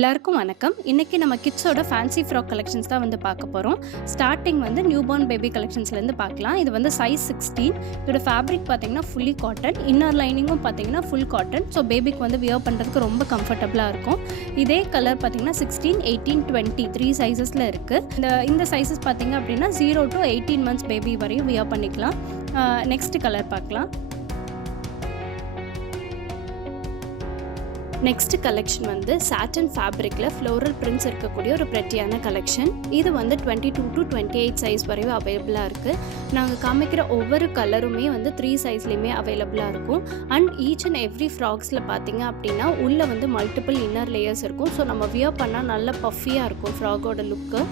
எல்லாருக்கும் வணக்கம். இன்னைக்கு நம்ம கிட்ஸோட ஃபேன்சி ஃப்ராக் கலெக்ஷன்ஸ் தான் வந்து பார்க்க போகிறோம். ஸ்டார்டிங் வந்து நியூபார்ன் பேபி கலெக்ஷன்ஸ்லேருந்து பார்க்கலாம். இது வந்து சைஸ் 16. இதோட ஃபேப்ரிக் பார்த்தீங்கன்னா ஃபுல்லி காட்டன், இன்னர் லைனிங்கும் பார்த்தீங்கன்னா ஃபுல் காட்டன். ஸோ பேபிக்கு வந்து வியர் பண்ணுறதுக்கு ரொம்ப கம்ஃபர்டபுளாக இருக்கும். இதே கலர் பார்த்தீங்கன்னா 16, 18, 20 3 சைஸஸில் இருக்குது. இந்த சைஸஸ் பார்த்தீங்க அப்படின்னா 0 to 18 months பேபி வரையும் வியர் பண்ணிக்கலாம். நெக்ஸ்ட் கலர் பார்க்கலாம். நெக்ஸ்ட் கலெக்ஷன் வந்து சாட்டன் ஃபேப்ரிக்கில் ஃப்ளோரல் பிரிண்ட்ஸ் இருக்கக்கூடிய ஒரு பிரெட்டியான கலெக்ஷன். இது வந்து 22 to 28 சைஸ் வரையும் அவைலபிளாக இருக்குது. நாங்கள் காமிக்கிற ஒவ்வொரு கலருமே வந்து 3 சைஸ்லேயுமே அவைலபிளாக இருக்கும். அண்ட் ஈச் அண்ட் எவ்ரி ஃப்ராக்ஸில் பார்த்தீங்க அப்படின்னா உள்ளே வந்து மல்டிபிள் இன்னர் லேயர்ஸ் இருக்கும். ஸோ நம்ம வியர் பண்ணால் நல்ல பஃபியாக இருக்கும் ஃப்ராகோட லுக்கு.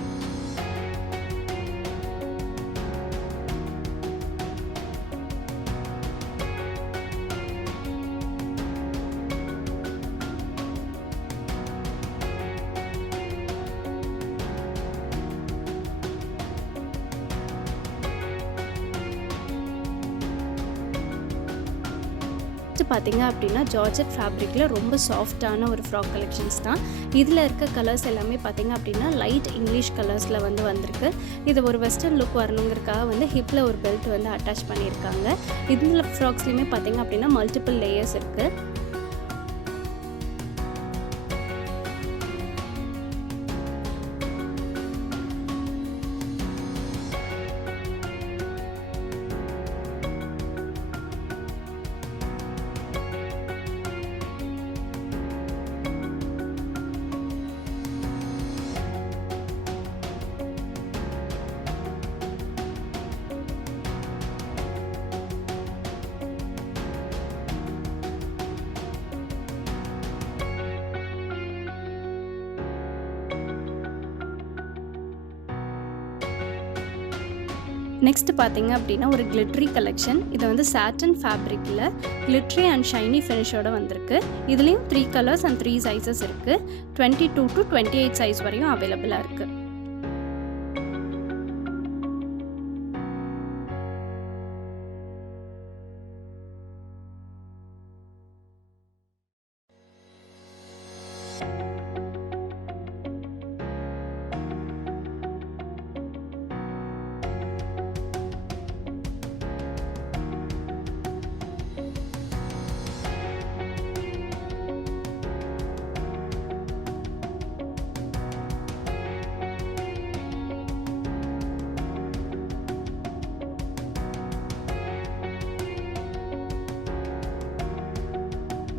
பார்த்தீங்க அப்படின்னா ஜார்ஜெட் ஃபேப்ரிக்கில் ரொம்ப சாஃப்டான ஒரு ஃப்ராக் கலெக்ஷன்ஸ் தான். இதில் இருக்க கலர்ஸ் எல்லாமே பார்த்தீங்க அப்படின்னா லைட் இங்கிலீஷ் கலர்ஸில் வந்திருக்கு. இது ஒரு வெஸ்டர்ன் லுக் வரணுங்கிறதுக்காக வந்து ஹிப்பில் ஒரு பெல்ட் வந்து அட்டாச் பண்ணியிருக்காங்க. இதில் ஃப்ராக்ஸ்லையுமே பார்த்தீங்க அப்படின்னா மல்டிபிள் லேயர்ஸ் இருக்குது. நெக்ஸ்ட் பார்த்தீங்க அப்படின்னா ஒரு கிளிட்ரி கலெக்ஷன். இது வந்து சாட்டன் ஃபேப்ரிக்கில் கிளிட்ரி அண்ட் ஷைனி ஃபினிஷோட வந்திருக்கு. இதுலேயும் 3 கலர்ஸ் அண்ட் 3 சைஸஸ் இருக்குது. 22 to 28 சைஸ் வரையும் அவைலபிளாக இருக்குது.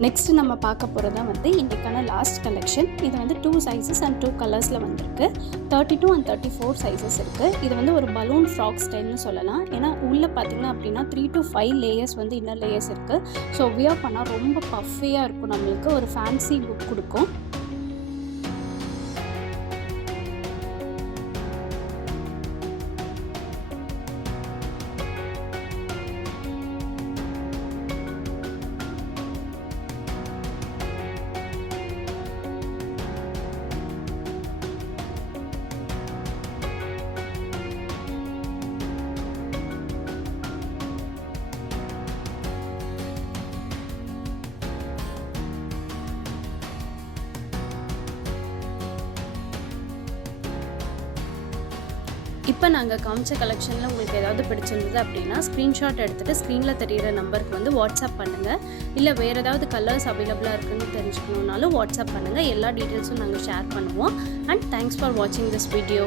நெக்ஸ்ட் நம்ம பார்க்க போகிறது தான் வந்து இன்றைக்கான லாஸ்ட் கலெக்ஷன். இது வந்து 2 சைஸஸ் அண்ட் 2 கலர்ஸில் வந்திருக்கு. 32 and 34 சைஸஸ் இருக்குது. இது வந்து ஒரு பலூன் ஃப்ராக் ஸ்டைல்னு சொல்லலாம். ஏன்னா உள்ளே பார்த்தீங்கன்னா அப்படின்னா 3 to 5 லேயர்ஸ் வந்து இன்னர் லேயர்ஸ் இருக்குது. ஸோ வியர் பண்ணால் ரொம்ப பஃபியாக இருக்கும், நம்மளுக்கு ஒரு ஃபேன்சி லுக் கொடுக்கும். இப்போ நாங்கள் காமிச்ச கலெக்ஷனில் உங்களுக்கு ஏதாவது பிடிச்சிருந்தது அப்படின்னா ஸ்க்ரீன்ஷாட் எடுத்துகிட்டு ஸ்க்ரீனில் தெரிகிற நம்பருக்கு வந்து வாட்ஸ்அப் பண்ணுங்கள். இல்லை வேறு ஏதாவது கலர்ஸ் அவைலபிளாக இருக்குன்னு தெரிஞ்சுக்கணுன்னாலும் வாட்ஸ்அப் பண்ணுங்கள். எல்லா டீட்டெயில்ஸும் நாங்கள் ஷேர் பண்ணுவோம். அண்ட் தேங்க்ஸ் ஃபார் வாட்சிங் திஸ் வீடியோ.